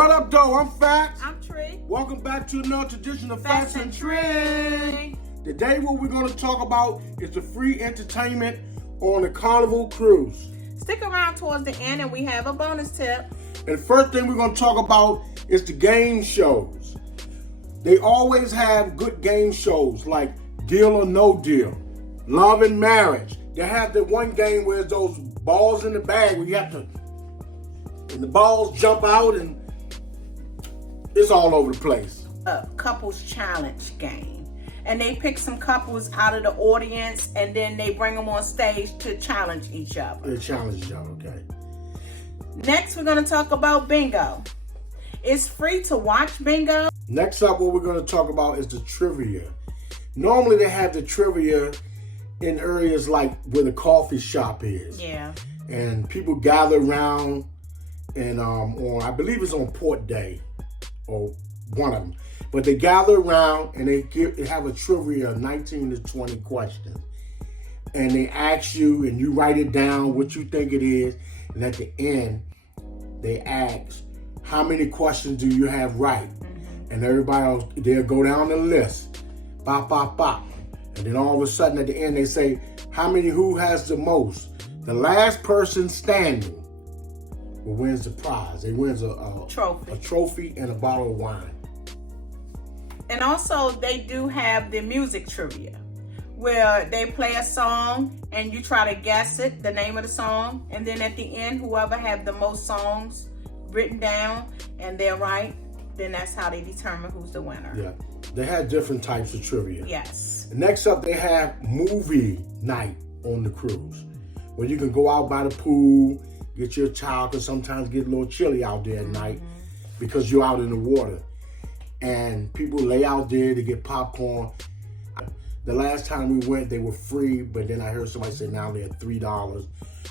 What up, though? I'm Fats. I'm Tree. Welcome back to another edition of Fats Fats and and Tree. Today, what we're going to talk about is the free entertainment on the Carnival cruise. Stick around towards the end and we have a bonus tip. And the first thing we're going to talk about is the game shows. They always have good game shows like Deal or No Deal, Love and Marriage. They have the one game where it's those balls in the bag where you have to, and the balls jump out and it's all over the place. A couples challenge game. And they pick some couples out of the audience and then they bring them on stage to challenge each other. They challenge each other, okay. Next, we're going to talk about bingo. It's free to watch bingo. Next up, what we're going to talk about is the trivia. Normally, they have the trivia in areas like where the coffee shop is. Yeah. And people gather around and on, I believe it's on Port Day, or one of them. But they gather around and they have a trivia of 19 to 20 questions. And they ask you, and you write it down, what you think it is. And at the end, they ask, how many questions do you have right? Mm-hmm. And everybody else, they'll go down the list. Bop, bop, bop. And then all of a sudden at the end, they say, who has the most? The last person standing wins the prize. They wins a trophy and a bottle of wine. And also, they do have the music trivia, where they play a song and you try to guess it, the name of the song. And then at the end, whoever have the most songs written down and they're right, then that's how they determine who's the winner. Yeah, they have different types of trivia. Yes. And next up, they have movie night on the cruise, where you can go out by the pool, get your child, because sometimes get a little chilly out there at night because you're out in the water. And people lay out there to get popcorn. The last time we went, they were free, but then I heard somebody say now they're $3.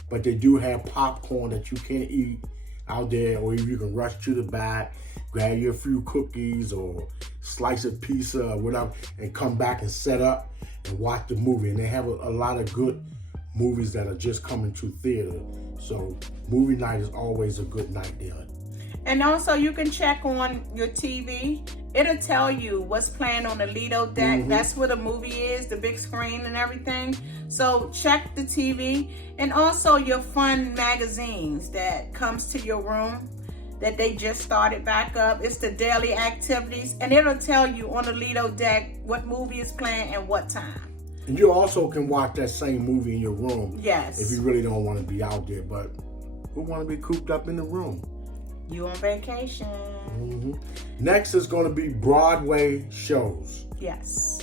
But they do have popcorn that you can't eat out there, or you can rush to the back, grab your few cookies or slice of pizza or whatever, and come back and set up and watch the movie. And they have a lot of good movies that are just coming to theater. So movie night is always a good night there. And also you can check on your TV. It'll tell you what's playing on the Lido deck. Mm-hmm. That's where the movie is, the big screen and everything. So check the TV. And also your fun magazines that comes to your room that they just started back up. It's the daily activities. And it'll tell you on the Lido deck what movie is playing and what time. And you also can watch that same movie in your room. Yes. If you really don't want to be out there. But who want to be cooped up in the room? You on vacation. Mm-hmm. Next is going to be Broadway shows. Yes.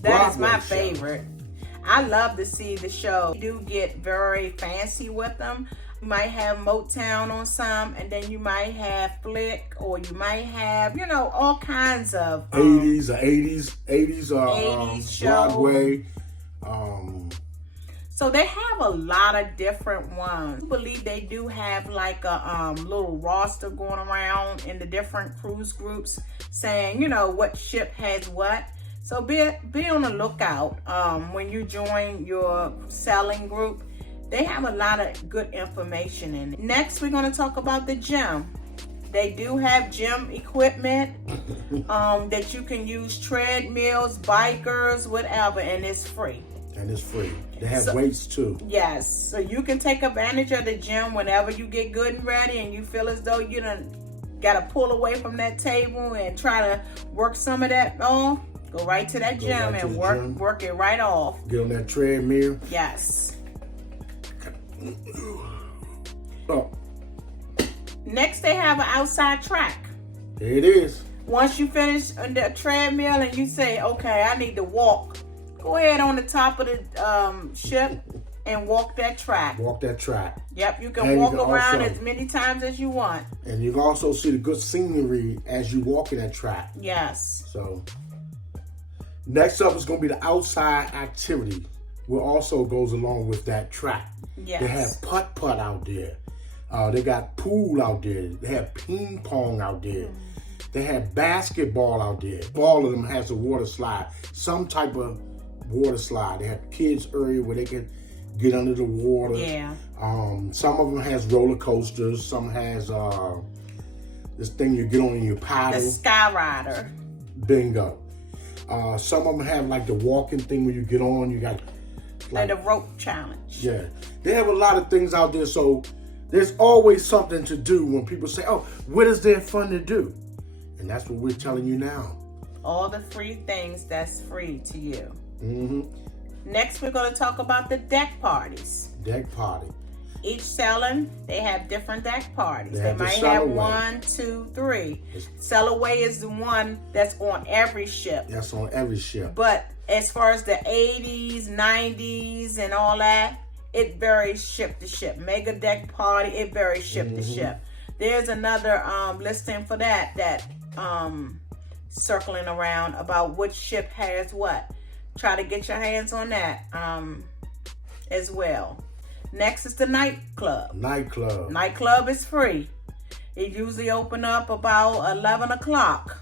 That is my favorite. I love to see the show. You do get very fancy with them. You might have Motown on some, and then you might have Flick, or you might have, all kinds of 80s show. Broadway. So they have a lot of different ones. I believe they do have like a little roster going around in the different cruise groups saying, what ship has what. So be on the lookout when you join your sailing group. They have a lot of good information in it. Next, we're going to talk about the gym. They do have gym equipment that you can use, treadmills, bikers, whatever, and it's free. And it's free. They have weights too. Yes. So you can take advantage of the gym whenever you get good and ready and you feel as though you done got to pull away from that table and try to work some of that off. Go right to that gym and work it right off. Get on that treadmill. Yes. Oh. Next, they have an outside track. There it is. Once you finish on the treadmill and you say, okay, I need to walk, go ahead on the top of the ship and walk that track. Walk that track. Yep, you can walk around as many times as you want. And you can also see the good scenery as you walk in that track. Yes. So, next up is going to be the outside activity, which also goes along with that track. Yes. They have putt-putt out there. They got pool out there. They have ping pong out there. They have basketball out there. All of them has a water slide. Some type of water slide. They have kids area where they can get under the water. Yeah. Some of them has roller coasters. Some has this thing you get on in your paddle. The Sky Rider. Bingo. Some of them have like the walking thing where you get on. You got like the rope challenge. Yeah, they have a lot of things out there. So there's always something to do when people say, "Oh, what is there fun to do?" And that's what we're telling you now. All the free things that's free to you. Mm-hmm. Next, we're going to talk about the deck parties. Deck party. Each selling, they have different deck parties. They might the have Sellaway. 1, 2, 3. Sellaway is the one that's on every ship. That's on every ship. But as far as the 80s, 90s, and all that, it varies ship to ship. Mega deck party, it varies ship to ship. There's another listing for that circling around about which ship has what. Try to get your hands on that as well. Next is the nightclub. Nightclub is free. It usually open up about 11 o'clock.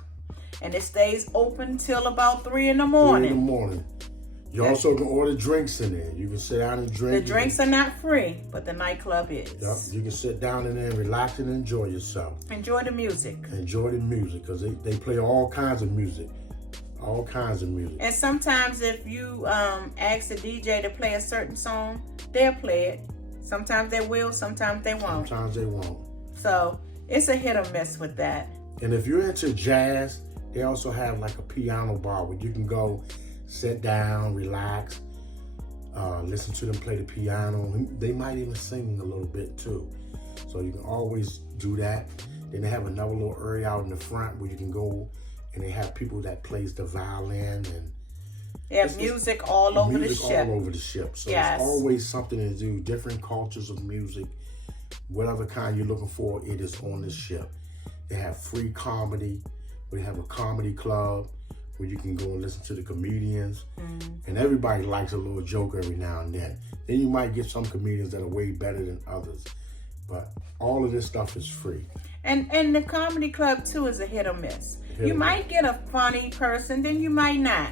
And it stays open till about 3 in the morning. 3 in the morning. You also can order drinks in there. You can sit down and drink. The drinks are not free, but the nightclub is. Yep. You can sit down in there and relax and enjoy yourself. Enjoy the music. Enjoy the music, because they play all kinds of music. All kinds of music. And sometimes if you ask the DJ to play a certain song, they'll play it. Sometimes they will, sometimes they won't. Sometimes they won't. So it's a hit or miss with that. And if you're into jazz, they also have like a piano bar where you can go sit down, relax, listen to them play the piano. They might even sing a little bit too. So you can always do that. Then they have another little area out in the front where you can go, and they have people that plays the violin, and they have music all over the ship. All over the ship. So yes. It's always something to do. Different cultures of music, whatever kind you're looking for, it is on the ship. They have free comedy. We have a comedy club where you can go and listen to the comedians. And everybody likes a little joke every now and then. Then you might get some comedians that are way better than others. But all of this stuff is free. And the comedy club too is a hit or miss. You might get a funny person, then you might not.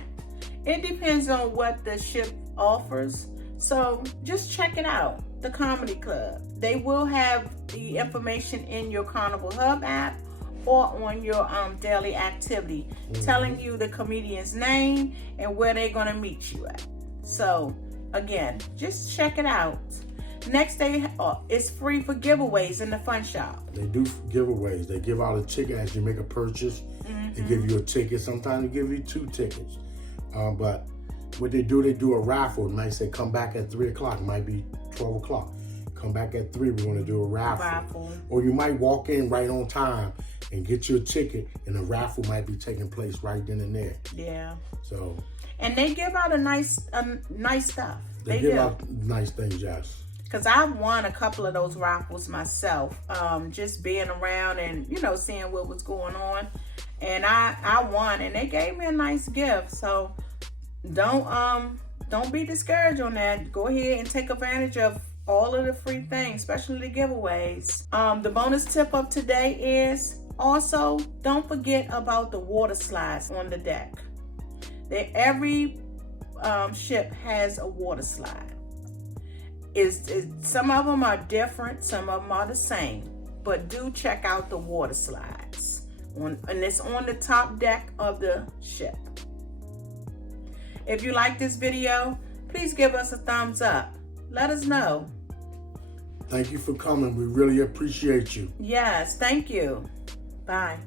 It depends on what the ship offers. So just check it out, the comedy club. They will have the information in your Carnival Hub app or on your daily activity, telling you the comedian's name and where they're gonna meet you at. So again, just check it out. Next day, it's free for giveaways in the fun shop. They do giveaways. They give out a ticket as you make a purchase. They give you a ticket. Sometimes they give you 2 tickets. But what they do a raffle. It might say come back at 3 o'clock. It might be 12 o'clock. Come back at 3. We're going to do a raffle. Or you might walk in right on time and get your ticket, and the raffle might be taking place right then and there. Yeah. So. And they give out a nice stuff. They give out nice things, yes. Because I've won a couple of those raffles myself, just being around and, seeing what was going on. And I won, and they gave me a nice gift. So don't be discouraged on that. Go ahead and take advantage of all of the free things, especially the giveaways. The bonus tip of today is also don't forget about the water slides on the deck. Every ship has a water slide. Some of them are different, some of them are the same, but do check out the water slides. And it's on the top deck of the ship. If you like this video, please give us a thumbs up. Let us know. Thank you for coming. We really appreciate you. Yes, thank you. Bye.